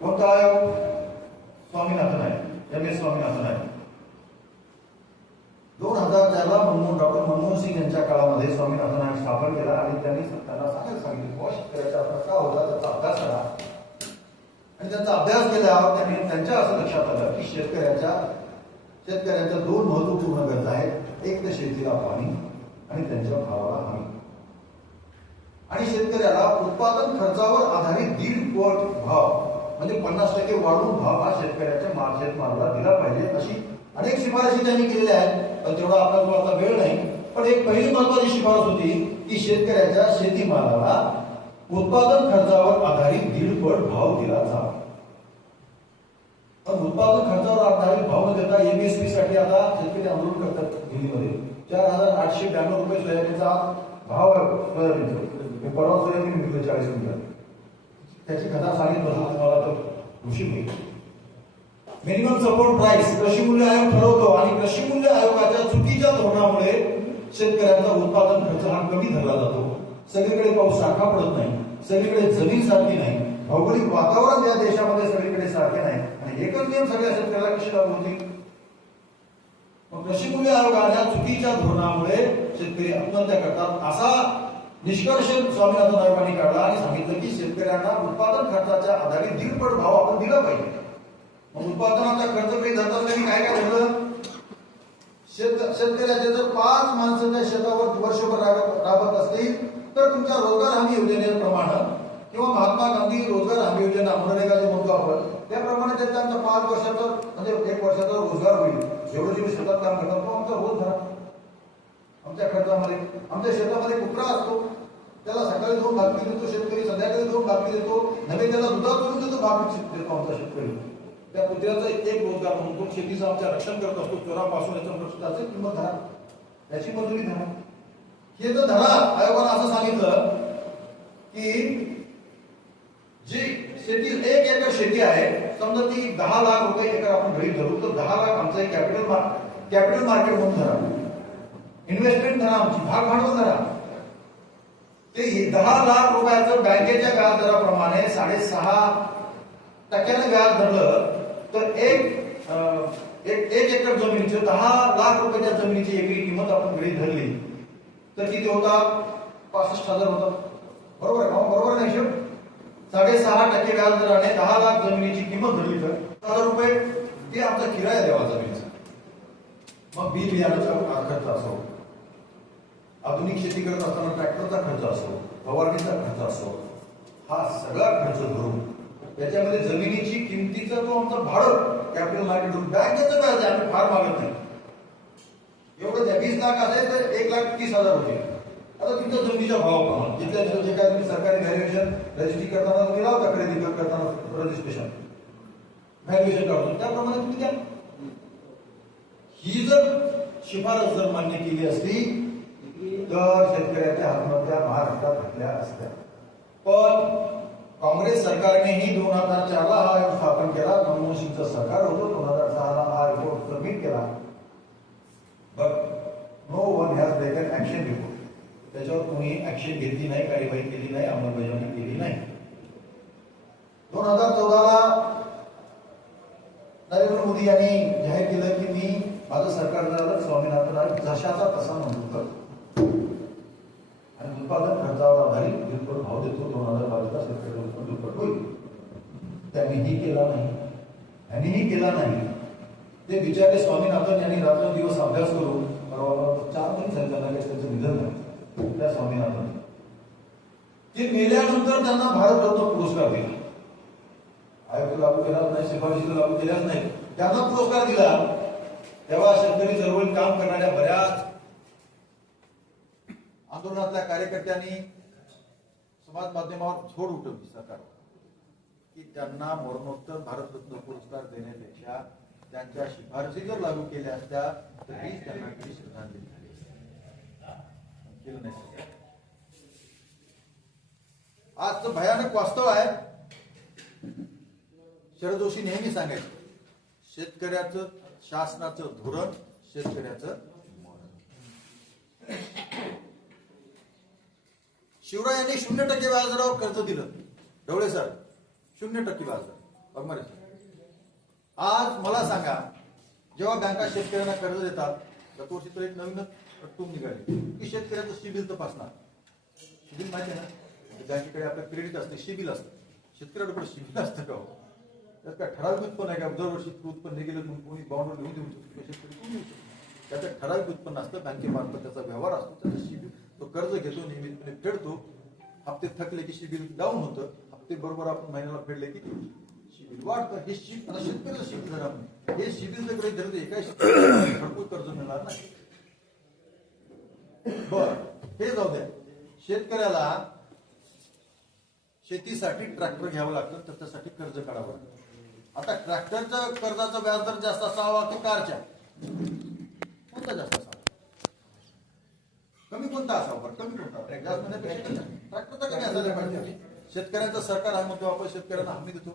कोणता आयोग? स्वामीनाथन आहे. एम एस स्वामीनाथन आहे. दोन हजार चारला मनमोहन डॉक्टर मनमोहन सिंग यांच्या काळामध्ये स्वामीनाथन आयोग स्थापन केला आणि त्यांनी त्यांना सांगायला सांगितलं. बुवा शेतकऱ्याचा प्रश्न होता त्याचा अभ्यास करा. आणि त्यांचा अभ्यास केल्यावर त्यांनी त्यांच्या असं लक्षात आलं की शेतकऱ्याच्या शेतकऱ्यांच्या दोन महत्त्वपूर्ण गरजा आहेत. एक तर शेतीला पाणी आणि त्यांच्या भावाला हमी. आणि शेतकऱ्याला उत्पादन खर्चावर आधारित दीड पट भाव म्हणजे पन्नास टक्के वाढून भाव हा शेतकऱ्याच्या माल शेतमालाला दिला पाहिजे अशी अनेक शिफारशी त्यांनी केलेल्या आहेत. पण तेवढा आपला जो आता वेळ नाही. पण एक पहिली महत्वाची शिफारस होती की शेतकऱ्याच्या शेतीमालाला उत्पादन खर्चावर आधारित दीड पट भाव दिला जावा. पण उत्पादन खर्चावर आधारित भाव न देता एमएसपी साठी आता शेतकरी आंदोलन करतात दिल्लीमध्ये. चार हजार आठशे ब्याण्णव रुपये सोयाबीनचा भाव आहे सोयाबीनचा. परवा सोयाबीन घेतलं चाळीस रुपये त्याची कथा सांगितलं होतं तुम्हाला तर खुशी होईल मिनिमम सपोर्ट प्राइस कृषी मूल्य आयोग ठरवतो आणि कृषी मूल्य आयोगाच्या चुकीच्या धोरणामुळे शेतकऱ्यांचा उत्पादन खर्च हा कमी धरला जातो. सगळीकडे पाऊस सारखा पडत नाही. सगळीकडे जमीन सारखी नाही. भौगोलिक वातावरण या देशामध्ये सगळीकडे सारखे नाही. आणि एकच नियम सगळ्या शेतकऱ्याला कशी लागू होतील? मग कृषी मूल्य आयोगाच्या चुकीच्या धोरणामुळे शेतकरी आत्महत्या करतात? असा निष्कर्ष स्वामीनाथन आयोगाने काढला आणि सांगितलं की शेतकऱ्यांना उत्पादन खर्चाच्या आधारे दीडपट भाव आपण दिला पाहिजे. उत्पादनाचा खर्च काही धरत असल्याने काय काय झालं शेत शेतकऱ्याचे जर पाच माणसं त्या शेतावर वर्षभर राबत असतील तर तुमच्या रोजगार हमी योजनेप्रमाणे किंवा महात्मा गांधी रोजगार हमी योजना मनरेगा जे म्हणतो आपण त्याप्रमाणे त्यांचा पाच वर्षाचा म्हणजे एक वर्षाचा रोजगार होईल. जेवढं जेवढे शेतात काम करतात तो आमचा रोज झाला आमच्या खर्चामध्ये आमच्या शेतामध्ये कुत्रा असतो. त्याला सकाळी दोन भाकरी देतो शेतकरी संध्याकाळी दोन भाकरी देतो. नवे त्याला दुधात करून देतो भाकरी देतो आमचा शेतकरी. त्या कुत्र्याचा एक रोजगार म्हणून तो शेतीचं आमच्या रक्षण करत असतो. चोरापासून याचं रक्षण त्याची किंमत धरा. त्याची मजुरी धरा. हे जर धरा. आयोगानं असं सांगितलं की जी शेती एक एकर शेती आहे समजा ती दहा लाख रुपये एकर आपण घरी धरू तर दहा लाख आमचं एक कॅपिटल कॅपिटल मार्केट म्हणून धरा. इन्व्हेस्टमेंट धरा आमची भाग भांडवल धरा ते दहा लाख रुपयाचं बँकेच्या व्याजदराप्रमाणे साडेसहा टक्क्यानं व्याज धरलं तर एक एक एकर जमिनीचं दहा लाख रुपयाच्या जमिनीची एकरी किंमत आपण गृहित धरली. तर किती होता? पासष्ट हजार होता. बरोबर आहे बरोबर नाही शेवट साडेसहा टक्के व्याज दराने दहा लाख जमिनीची किंमत धरली तर. हजार रुपये ते आमचा किराया द्यावा जमिनीचा. मग बी बियाण्याचा खर्च असो आधुनिक शेती करत असताना ट्रॅक्टरचा खर्च असो फवारणीचा खर्च असो हा सगळा खर्च भरून त्याच्यामध्ये जमिनीची किमतीचं जो आमचं भाडं कॅपिटल मार्केट बँकेचं व्याज आहे आम्ही फार मागत नाही. एवढं द्या वीस लाख असेल तर एक लाख तीस हजार होते. आता तुमच्या जमिनीच्या भावाप्रमाणे जिथल्या तिथं जे काय तुम्ही सरकारी व्हॅल्युएशन रजिस्ट्री करताना तुम्ही लावता खरेदी करताना रजिस्ट्रेशन. व्हॅल्युएशन काढतो त्याप्रमाणे तुम्ही द्या. ही जर शिफारस जर मान्य केली असती तर शेतकऱ्याच्या आत्महत्या महाराष्ट्रात घडल्या असत्या. पण काँग्रेस सरकारनेही दोन हजार चारला हा आयोग स्थापन केला. मनमोहन सिंगचं सरकार होतं. दोन हजार सहाला हा रिपोर्ट सबमिट केला. But no one has taken action report त्याच्यावर कोणी ऍक्शन घेतली नाही कार्यवाही केली नाही अंमलबजावणी केली नाही. दोन हजार चौदाला नरेंद्र मोदी यांनी जाहीर केलं की मी माझं सरकार झालं स्वामीनाथन जशाचा तसा मंजूर करतो आणि उत्पादन खर्चावर आधारित दुप्पट भाव देतो दोन हजार बावीसला शेतकरी उत्पन्न दुप्पट होईल त्यांनीही केला नाही. यांनीही केला नाही. ते विचारले स्वामीनाथन यांनी रात्रंदिवस अभ्यास करून परवा चार महिने झाले त्यांना त्यांचं निधन झालं. त्या स्वामीनाथन. ते मेल्यानंतर त्यांना भारतरत्न पुरस्कार दिला. आयोग लागू केलाच नाही शिफारशी लागू केल्याच नाही. त्यांना पुरस्कार दिला. तेव्हा शेतकरी चळवळीत काम करणाऱ्या बऱ्याच आंदोलनातल्या कार्यकर्त्यांनी समाज माध्यमावर झोड उठवली सरकारवर. की त्यांना मरणोत्तर भारतरत्न पुरस्कार देण्यापेक्षा त्यांच्या शिफारसी जर लागू केल्या असत्या तर हीच त्यांना केली श्रद्धांजली झाली केलं नाही आजचं भयानक वास्तव आहे. शरद जोशी नेहमी सांगायचे शेतकऱ्याचं शासनाचं धोरण शेतकऱ्याचं शिवरायांनी शून्य टक्के व्याजदरावर कर्ज दिलं. ढवळे सर शून्य टक्के व्याजदर वाघमारे आज मला सांगा जेव्हा बँका शेतकऱ्यांना कर्ज देतात गत वर्षी तर एक नवीनच रक्कम निघाली. की शेतकऱ्याचं सिबिल तपासणार? सिबिल माहिती आहे ना? म्हणजे बँकेकडे आपलं क्रेडिट असते सिबिल असतं. शेतकऱ्याकडे सिबिल असतं का हो? त्यात काय ठराविक उत्पन्न आहे का? दरवर्षी वर्षी उत्पन्न गेलं म्हणून कोणी बाउंडवर लिहून देऊ शकतो शेतकरी कोण देऊ शकतो. त्याचं ठराविक उत्पन्न असतं बँकेमार्फत त्याचा व्यवहार असतो त्याचं शिबिल तो कर्ज घेतो नियमितपणे फेडतो. हप्ते थकले की शिबिल डाऊन होतं. ते बरोबर आपण महिन्याला फेडले की शिबिर. वाढतं. हे शिब आता शिबिर धरा आपण. हे शिबिर जर धरते काय भरपूर कर्ज मिळणार नाही. बर. हे जाऊ द्या. शेतकऱ्याला शेतीसाठी ट्रॅक्टर घ्यावं लागतं तर त्यासाठी कर्ज काढावं लागतं. आता ट्रॅक्टरचं कर्जाचा व्याजदर जास्त असावा की कारच्या? कोणता जास्त असावा? कमी कोणता असावा? कमी कोणता? ट्रॅक्टर ट्रॅक्टरचा कमी असायला पाहिजे. शेतकऱ्यांचं सरकार आहे म्हणतो आपण शेतकऱ्यांना हमी देतो.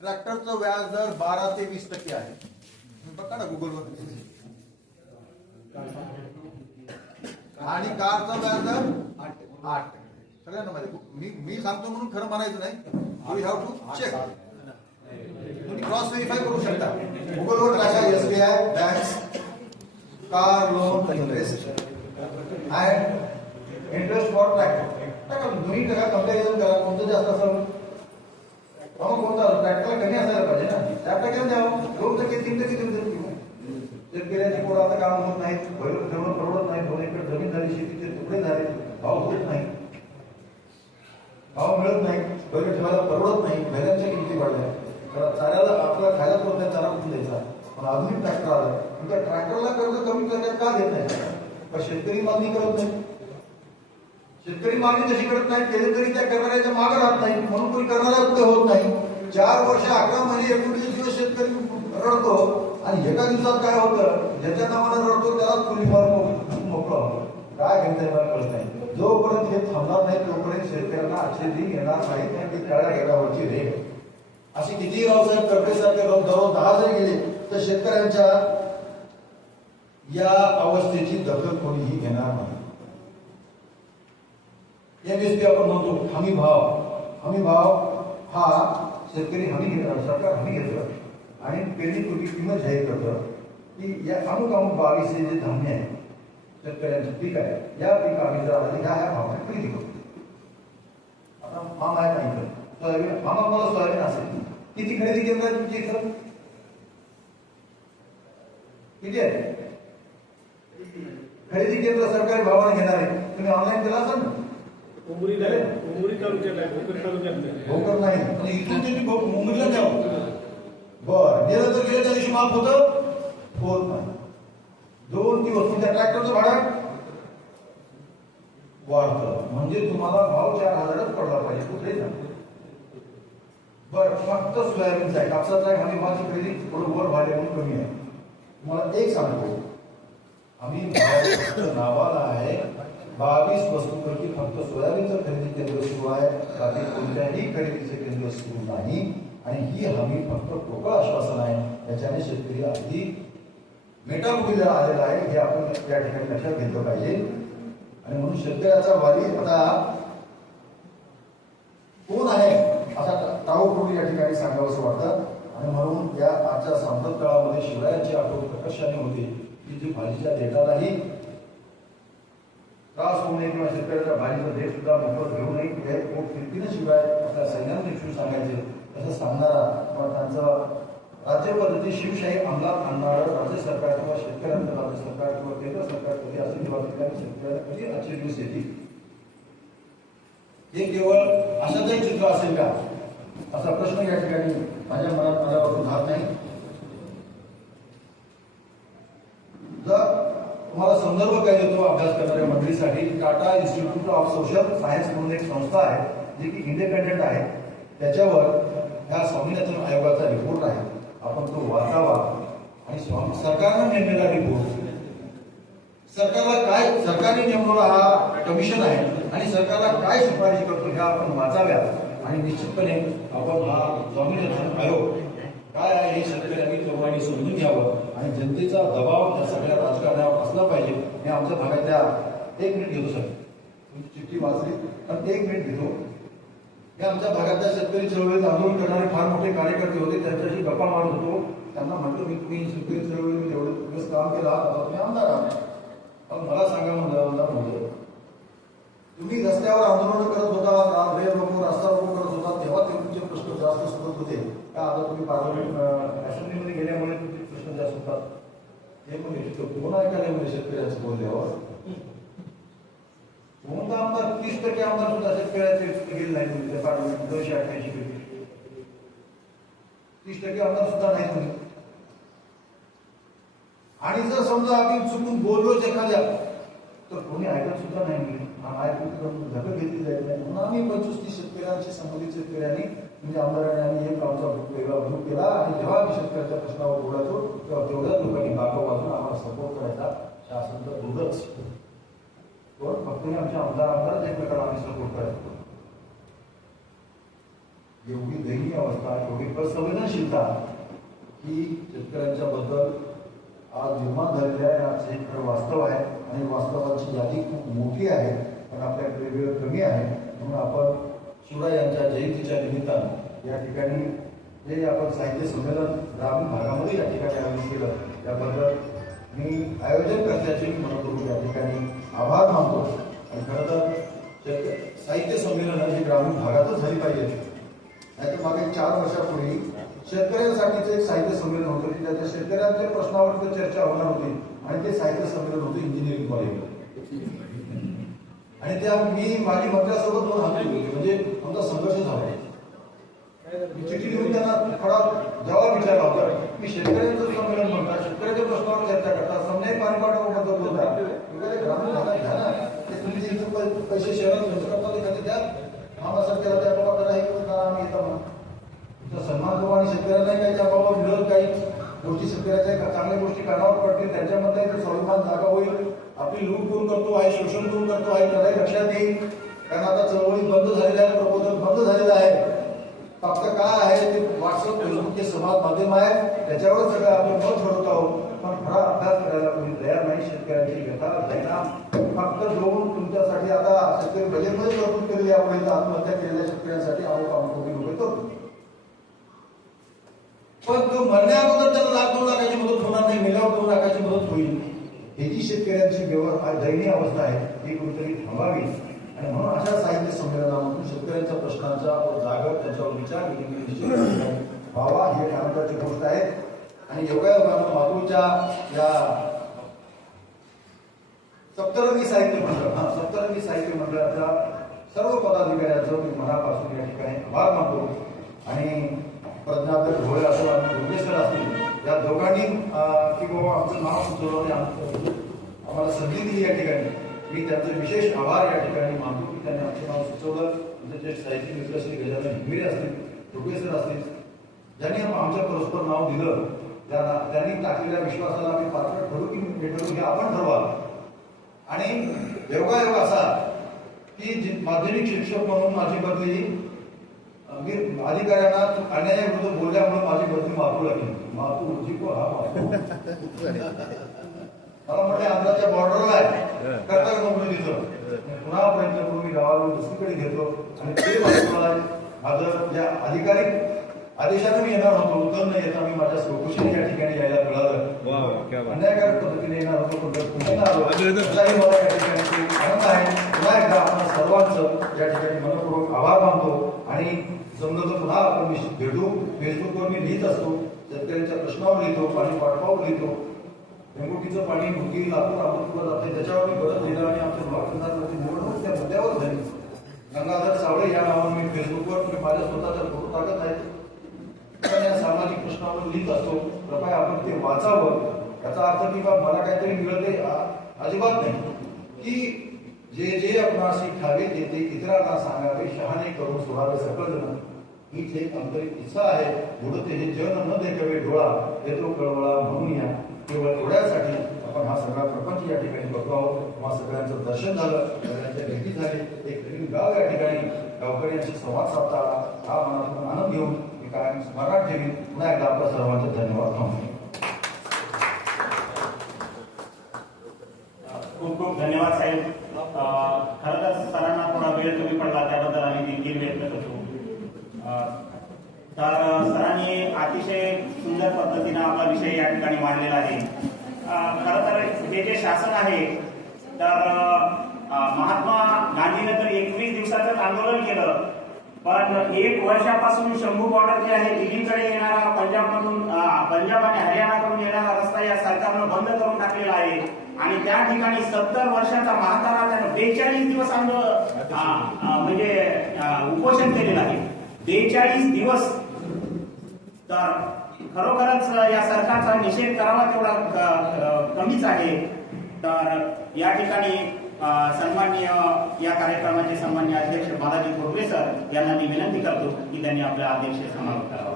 ट्रॅक्टरचं व्याज दर बारा ते वीस टक्के आहे. बघा ना गुगलवर आणि कारचं व्याज दर आठ आठ सगळ्यांना माहिती मी मी सांगतो म्हणून खरं म्हणायचं नाही. वी हॅव टू चेक तुम्ही क्रॉस व्हेरीफाय करू शकता. गुगलवर टाका SBI bank car loan interest and interest for tractor दोन्ही करा कंपॅरिझन करा कोणतं जास्त असावं? मग कोणता ट्रॅक्टरला कमी असायला पाहिजे ना. त्या टक्क्याने द्यावं. दोन टक्के तीन टक्के देऊन देऊ शेतकऱ्याची पोरं आता काम होत नाहीत बैल ठेवणं परवडत नाही दोन एकर जमीन झाली शेतीचे तुकडे झाले भाव होत नाही. भाव मिळत नाही बैल ठेवायला परवडत नाही बैलांच्या किमती वाढल्या. कारण चाऱ्याला आपल्याला खायला पुरत नाही चारा कुठून द्यायचा? पण आधुनिक ट्रॅक्टर आला. पण त्या ट्रॅक्टरला कर्ज कमी करण्यात का देत नाही? पण शेतकरी मागणी करत नाही. शेतकरी मागणी तशी करत नाही केले तरी त्या करणाऱ्याच्या मागे राहत नाही. म्हणून कोणी करणारा पुढे होत नाही. चार वर्ष अकरा महिने एकोणीस दिवस शेतकरी रडतो. आणि एका दिवसात काय होतं? ज्याच्या नावानं रडतो त्यालाच पोलीस मारून मोकळं काय घेणं मला कळत नाही. जोपर्यंत हे थांबणार नाही तोपर्यंत शेतकऱ्यांना आजचे दिन येणार नाहीत आणि ती काळ्या गेल्यावरची रेग असे किती रावसाहेब कडपे सारखे राव दररोज दहा जरी गेले तर शेतकऱ्यांच्या या अवस्थेची दखल कोणीही घेणार नाही. एमएसपी आपण म्हणतो हमी भाव हमी भाव, हा, शेतकरी हमी घेणार सरकार हमी घेतं आणि पेरणीपूर्वी किंमत जाहीर करतं की या अमुक अमुक बावीस जे धान्य आहे, शेतकऱ्यांचं पीक आहे, या पीक आलं ह्या ह्या भावाने खरेदी करतो आता मामा आहे नाही सोयाबीन, मामा सोयाबीन असेल. किती खरेदी केंद्र आहे तुमची इथं? किती आहे? खरेदी केंद्र सरकारी भावाने घेणार आहे. तुम्ही ऑनलाईन केला असाल ना? उमरी आहे उमरी तालुक्यात आहे भोकर तालुक्यात नाही. भोकर नाही पण इथून त्यांनी भो- मुंबईला द्यावं बर गेलं तर गेल्या दिवशी माफ होतं. होत नाही दोन दिवस त्या ट्रॅक्टरचं भाडं वाढतं. म्हणजे तुम्हाला भाव चार हजारच पडला पाहिजे कुठे ना बरं फक्त सोयाबीनचा आहे. कापसाचा आहे आणि माझी खरेदी थोडं वर भाडे म्हणून कमी आहे. तुम्हाला एक सांगतो. आम्ही भाव नावाला आहे बावीस वस्तूंपैकी फक्त सोयाबीनचं खरेदी केंद्र सुरू आहे बाकी कोणत्याही खरेदीचे केंद्र सुरू नाही. आणि ही हमी फक्त ठोकळ आश्वासन आहे त्याच्याने शेतकरी अगदी मेटाकुटीला आलेला आहे. हे आपण या ठिकाणी लक्षात घेतलं पाहिजे. आणि म्हणून शेतकऱ्याचा वाली आता कोण आहे? असा टाळोपूर या ठिकाणी सांगावं असं वाटतं. आणि म्हणून या आजच्या सांप्रत काळामध्ये शिवरायांची आठवण प्रकर्षाने होते की जी भाजीच्या देटालाही त्रास होऊ नये किंवा शेतकऱ्याच्या भाजीचं देठ सुद्धा मोफत घेऊ नये हे पोट फिरतीनं शिवाय आपल्या सैन्यानं देखील सांगायचे. असं सांगणारा किंवा त्यांचं राज्य पद्धती शिवशाही अंमलात आणणारं राज्य सरकार किंवा शेतकऱ्यांचं राज्य सरकार किंवा केंद्र सरकार कधी असेल किंवा ठिकाणी शेतकऱ्याला कधी आजचे दिवस येतील हे केवळ अशाचंही चित्र असेल का? असा प्रश्न या ठिकाणी माझ्या मनात मला राहत नाही जर तुम्हाला संदर्भ काय देतो अभ्यास करणाऱ्या मंडळीसाठी Tata institute of social science म्हणून एक संस्था आहे जी की इंडिपेंडेंट आहे. त्याच्यावर ह्या स्वामीनाथन आयोगाचा रिपोर्ट आहे. आपण तो वाचावा. आणि स्वामी सरकारनं नेमलेला रिपोर्ट सरकारला काय सरकारने नेमलेला हा कमिशन आहे. आणि सरकारला काय शिफारशी करतो ह्या आपण वाचाव्या आणि निश्चितपणे आपण हा स्वामीनाथन आयोग काय आहे हे शेतकऱ्यांनी सर्वांनी समजून घ्यावं. आणि जनतेचा दबाव या सगळ्या राजकारणावर असला पाहिजे हे आमच्या भागातल्या एक मिनिट घेतो सर तुमची चिठ्ठी वाचली पण एक मिनिट घेतो. हे आमच्या भागातल्या शेतकरी चळवळीत आंदोलन करणारे फार मोठे कार्यकर्ते होते त्यांच्याशी गप्पा मारत होतो. त्यांना म्हटलं मी तुम्ही शेतकरी चळवळीत एवढे दिवस काम केलं तुम्ही आमदार आहात. पण मला सांगा म्हणलं आमदार म्हणलं तुम्ही रस्त्यावर आंदोलन करत होता रामभे लोक रस्ता रोको करत होता तेव्हा ते तुमचे प्रश्न जास्त सुटत होते. का आता तुम्ही पार्लमेंट असेंब्लीमध्ये गेल्यामुळे तुमचे कोण ऐकायला म्हणजे शेतकऱ्यांचं बोलल्यावर कोणता आमदार तीस टक्के आमदार सुद्धा शेतकऱ्याचे गेले नाही पार्लमेंट दोनशे अठ्ठ्याऐंशी पैकी तीस टक्के आमदार सुद्धा नाही तुम्ही आणि जर समजा आम्ही चुकून बोललोच एखाद्या तर कोणी ऐकत सुद्धा नाही ऐकून धकल घेतली जात नाही म्हणून आम्ही पंचवीस तीस शेतकऱ्यांशी संबंधित शेतकऱ्यांनी म्हणजे आमदारांनी आम्ही एक आमचा वेगळा ग्रुप केला आणि जेव्हा आम्ही शेतकऱ्याच्या प्रश्नावर बोलायचो तेव्हा तेवढ्याच लोकांनी बाका वाजून आम्हाला सपोर्ट करायचा शासन तर दूधच पण फक्त आमच्या आमचे आमदार आमदारच एकमेकांना आम्ही सपोर्ट करायचो एवढी दयनीय अवस्था एवढी असंवेदनशीलता ही शेतकऱ्यांच्या बद्दल आज निर्माण झालेली आहे आज हे खरं वास्तव आहे. आणि वास्तवाची यादी खूप मोठी आहे पण आपल्याकडे वेळ कमी आहे. म्हणून आपण शिवराय यांच्या जयंतीच्या निमित्तानं या ठिकाणी जे आपण साहित्य संमेलन ग्रामीण भागामध्ये या ठिकाणी आयोजित केलं त्याबद्दल मी आयोजन करण्याचे मी म्हणतो या ठिकाणी आभार मानतो आणि खरं तर साहित्य संमेलन हे ग्रामीण भागातच झाली पाहिजे नाहीतर मागे चार वर्षापूर्वी शेतकऱ्यांसाठीचं एक साहित्य संमेलन होतं की त्याच्या शेतकऱ्यांच्या प्रश्नावर चर्चा होणार होती आणि ते साहित्य संमेलन होतं इंजिनिअरिंग कॉलेजला आणि त्या मी माझी मंत्र्यासोबत दोन हात होते. म्हणजे आमचा संघर्ष झाला. मी चिठी लिहून त्यांना थोडा जवाब विचारला होता मी शेतकऱ्यांचं संमेलन म्हणता शेतकऱ्याच्या प्रश्नावर चर्चा करता समजाई पाणी पाठवा बोलता ग्रामीण भागात घ्या ना ते तुम्ही जे पैसे शहरात खर्च करता ते कधी द्या आम्हाला त्या बाबा करा हे करा आम्ही येतो म्हणून. तुमचा सन्मान करू आणि शेतकऱ्यांना काही त्याबाबत विरोध काही गोष्टी शेतकऱ्याच्या चांगल्या गोष्टी कानावर पडतील. त्यांच्यामध्ये स्वाभिमान जागा होईल. आपली लूट कोण करतो आहे शोषण कोण करतो आहे त्यालाही लक्षात येईल. कारण आता चळवळी बंद झालेल्या आहे प्रबोधन बंद झालेलं आहे. फक्त काय आहे ते व्हॉट्सअप फेसबुकचे समाज माध्यम आहे त्याच्यावर सगळं आपण मत ठरवत आहोत. पण खरा अभ्यास करायला कोणी तयार नाही शेतकऱ्यांची घेता जाईना फक्त दोन तुमच्यासाठी आता शेतकरी बजेटमध्ये तरतूद केलेली आपण आत्महत्या केलेल्या शेतकऱ्यांसाठी अमुक कोटी रुपये करतो पण तो मरण्याअगोदर त्याला लाख दोन लाखाची मदत होणार नाही मेल्यावर दोन लाखाची मदत होईल. ही जी शेतकऱ्यांची व्यवहार दयनीय अवस्था आहे ही कुठेतरी थांबावी. आणि म्हणून अशा साहित्य संमेलनामधून शेतकऱ्यांच्या प्रश्नांचा जागर त्यांच्यावर विचार विनिमय व्हावा ही एक आनंदाची गोष्ट आहे. आणि योगायोगानं मातूच्या या सप्तरंगी साहित्य मंडळ हा सप्तरंगी साहित्य मंडळाचा सर्व पदाधिकाऱ्यांचं मी मनापासून या ठिकाणी आभार मानतो. आणि प्रज्ञाकर घोळे असो आणि भुवनेश्वर असतील या दोघांनी की बाबा आमचं नाव सुचवलं आणि आम्हाला संधी दिली या ठिकाणी. मी त्यांचे विशेष आभार या ठिकाणी मानतो की त्यांनी आमचं नाव सुचवलं. आमचे ज्येष्ठ साहित्य मित्र श्री गजानन हिंगरे असतील दुर्गेश्वर असतील ज्यांनी आम- आमच्या परस्पर नाव दिलं त्या त्यांनी टाकलेल्या विश्वासाला आम्ही पात्र ठरू की ठरू हे आपण ठरवा आणि योगायोग असा की जी- माध्यमिक शिक्षक म्हणून माझी बदली मी अधिकाऱ्यांना अन्यायाविरुद्ध बोलल्यामुळे माझी बदली मातू लागली. मातू उजी हा मातू मला म्हटलं आंध्राच्या बॉर्डरला तिथं पुन्हा प्रयत्न करून मी गावाला दुसरीकडे घेतो आणि ते मला माझं ज्या अधिकारिक आदेशाने मी येणार होतो तर न येता मी माझ्या स्वकुशीने या ठिकाणी यायला मिळालं. अन्यायकारक पद्धतीने येणार होतो पण जर येणार आलो. त्याचाही मला या ठिकाणी आनंद आहे पुन्हा एकदा आपण सर्वांचं या ठिकाणी मनपूर्वक आभार मानतो आणि जमलं तर पुन्हा आपण भेटू फेसबुकवर मी लिहित असतो शेतकऱ्यांच्या प्रश्नावर लिहितो पाणी पाठवावर लिहितो निवडणुकीचं पाणी भुकी लातूर अमृतपूर जाते. त्याच्यावर मी परत लिहिलं आणि आमच्या ब्लॉक संघात निवडणूक त्या मुद्द्यावर झाली. गंगाधर सावळे या नावाने मी फेसबुकवर मी माझ्या स्वतःच्या फोटो टाकत आहे. पण या सामाजिक प्रश्नावर लिहित असतो. कृपया आपण ते वाचावं. याचा अर्थ की बा मला काहीतरी मिळते. अजिबात नाही. की जे जे आपणाशी ठावे ते ते इतरांना सांगावे. शहाणे करून सोडावे सकळजण हीच एक आंतरिक इच्छा आहे. बुडते हे जन न देखवे डोळा. देतो कळवळा म्हणून या. केवळ एवढ्यासाठी आपण हा सगळा प्रपंच या ठिकाणी बघतो आहोत. किंवा सगळ्यांचं दर्शन झालं सगळ्यांच्या भेटी झाली. एक नवीन गाव या ठिकाणी गावकऱ्यांशी संवाद साधता आला. हा मनातून आनंद घेऊन मी कायम स्मरणात ठेवीन. पुन्हा एकदा आपल्या सर्वांचे धन्यवाद थांबतो खूप खूप धन्यवाद साहेब. अं, खरं तर सरांना थोडा वेळ कमी पडला त्याबद्दल आम्ही देखील व्यक्त करतो. तर अतिशय सुंदर पद्धतीनं आपला विषय या ठिकाणी मांडलेला आहे. खर खरं तर हे जे शासन आहे तर महात्मा गांधीने तर एकवीस दिवसाचं आंदोलन केलं. पण एक वर्षापासून शंभू बॉर्डर जे आहे दिल्लीकडे येणारा पंजाबमधून मधून पंजाब आणि हरियाणाकडून येणारा रस्ता या सरकारनं बंद करून टाकलेला आहे. आणि त्या ठिकाणी सत्तर वर्षाचा म्हातारा त्यानं बेचाळीस दिवस आंदोलन म्हणजे उपोषण केलेलं आहे. बेचाळीस दिवस तर खरोखरच या सरकारचा निषेध करावा तेवढा कमीच आहे. तर या ठिकाणी अ, सन्माननीय या कार्यक्रमाचे सन्माननीय अध्यक्ष बालाजी कुर्वे सर यांना मी विनंती करतो की त्यांनी आपल्या अध्यक्ष समारोप करावा.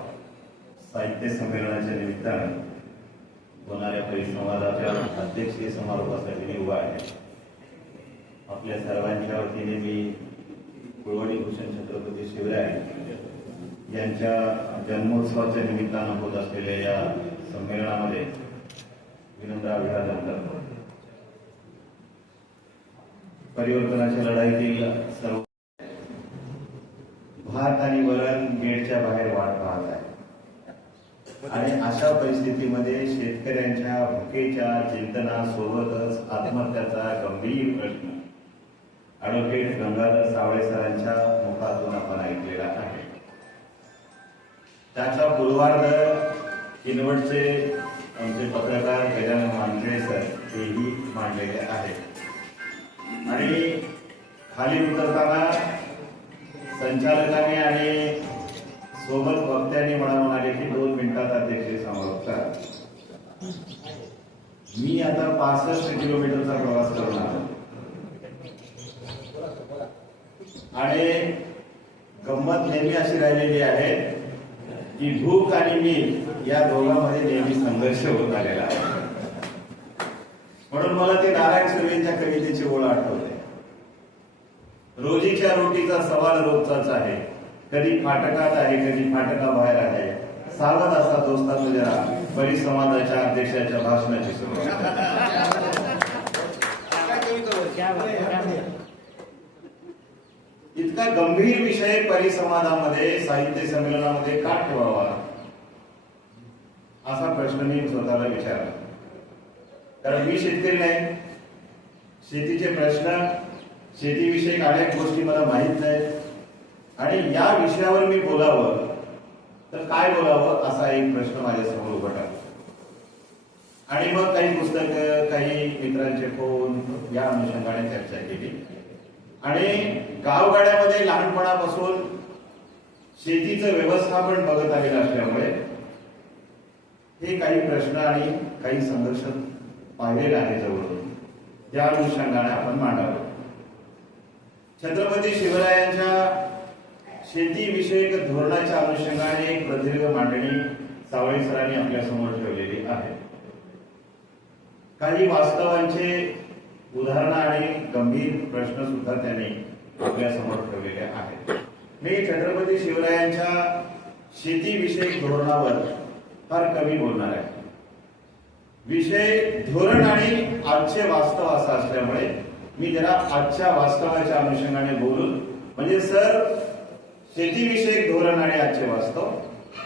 साहित्य संमेलनाच्या निमित्ताने होणाऱ्या परिसंवादाच्या अध्यक्षीय समारोपासाठी मी उभा आहे. आपल्या सर्वांच्या वतीने मी कुळवणी भूषण छत्रपती शिवराय यांच्या जन्मोत्सवाच्या निमित्तानं होत असलेल्या या संमेलनामध्ये विनम्र अभिवादन करतो. परिवर्तनाच्या लढाईतील सर्व भात आणि वरण गेटच्या बाहेर वाट पाहत आहे. आणि अशा परिस्थितीमध्ये शेतकऱ्यांच्या भुकेच्या चिंतनासोबतच आत्महत्याचा गंभीर प्रश्न. ॲडव्होकेट गंगाधर सावळे सरांच्या मुखातून आपण ऐकलेला आहे. त्याचा पूर्वार्ध किनवटचे आमचे पत्रकार गजानन मांजरे सर हेही मांडलेले आहेत. आणि खाली उतरताना संचालकाने आणि सोबत वक्त्यांनी मला म्हणाले की दोन मिनिटात अध्यक्ष समारोप मी आता पासष्ट किलोमीटरचा प्रवास करणार आणि गंमत नेहमी अशी राहिलेली आहे की भूक आणि मी या दोघांमध्ये नेहमी संघर्ष होत आलेला आहे. म्हणून मला ते नारायण सुर्वेंच्या कवितेची ओळ आठवते. रोजीच्या रोटीचा सवाल रोजचाच आहे. कधी फाटकात आहे कधी फाटका बाहेर आहे. सावध असा दोस्ता तुझ्या परिसंवादाच्या अध्यक्षाच्या भाषणाची सुरुवात. इतका गंभीर विषय परिसंवादामध्ये साहित्य संमेलनामध्ये का ठेवावा? असा प्रश्न मी स्वतःला विचारला. कारण मी शेतकरी नाही. शेतीचे प्रश्न शेतीविषयक अनेक गोष्टी मला माहीत नाहीत. आणि या विषयावर मी बोलावं तर काय बोलावं असा एक प्रश्न माझ्यासमोर उभा टाकला आणि मग काही पुस्तकं काही मित्रांचे फोन या अनुषंगाने चर्चा केली. आणि गावगाड्यामध्ये लहानपणापासून शेतीचं व्यवस्थापन बघत आलेलं असल्यामुळे हे काही प्रश्न आणि काही संघर्ष पाहिलेले आहे जवळून. या अनुषंगाने आपण मांडावं. छत्रपती शिवरायांच्या शेतीविषयक धोरणाच्या अनुषंगाने एक प्रदीर्घ मांडणी सावळे सरांनी आपल्यासमोर ठेवलेली आहे. काही वास्तवांचे उदाहरणं आणि गंभीर प्रश्न सुद्धा त्यांनी आपल्यासमोर ठेवलेले आहेत. मी छत्रपती शिवरायांच्या शेतीविषयक धोरणावर फार कमी बोलणार आहे. विषय धोरण आणि आजचे वास्तव असं असल्यामुळे मी जरा आजच्या वास्तवाच्या अनुषंगाने बोलून म्हणजे सर शेतीविषयक धोरण आणि आजचे वास्तव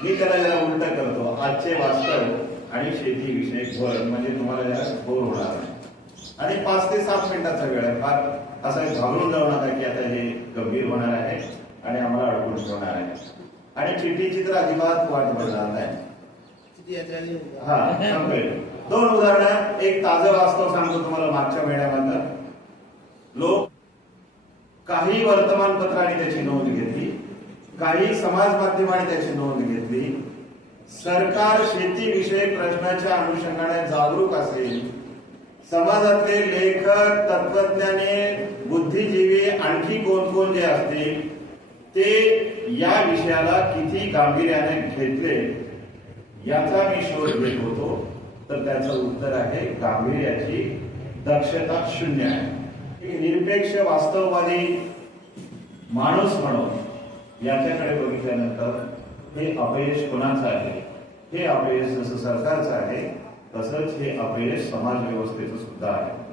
मी त्याला जरा उलट करतो. आजचे वास्तव आणि शेतीविषयक धोरण म्हणजे तुम्हाला जरा बोर होणार नाही आणि पाच ते सात मिनिटाचा वेळ आहे. फार असं घाबरून जाऊ नका की आता हे गंभीर होणार आहे आणि आम्हाला अडकून ठेवणार आहे. आणि चिठ्ठीची तर अजिबात वाट बघणार नाही. हा दोन उदाहरणं एक ताजं वास्तव सांगतो तुम्हाला मागच्या महिन्यामधलं. लोक काही वर्तमानपत्रांनी त्याची नोंद घेतली काही समाज माध्यमांनी त्याची नोंद घेतली. सरकार शेतीविषयक प्रश्नाच्या अनुषंगाने जागरूक असेल समाजातले लेखक तत्वज्ञाने बुद्धिजीवी आणखी कोण कोण जे असतील ते या विषयाला किती गांभीर्याने घेतले याचा मी शोध घेत होतो. तर त्याचं उत्तर आहे गांभीर्याची दक्षता शून्य आहे. एक निरपेक्ष वास्तववादी माणूस म्हणून याच्याकडे बघितल्यानंतर हे अपयश कोणाचं आहे? हे अपयश जसं सरकारचं आहे तसंच हे अपयश समाज व्यवस्थेचं सुद्धा आहे.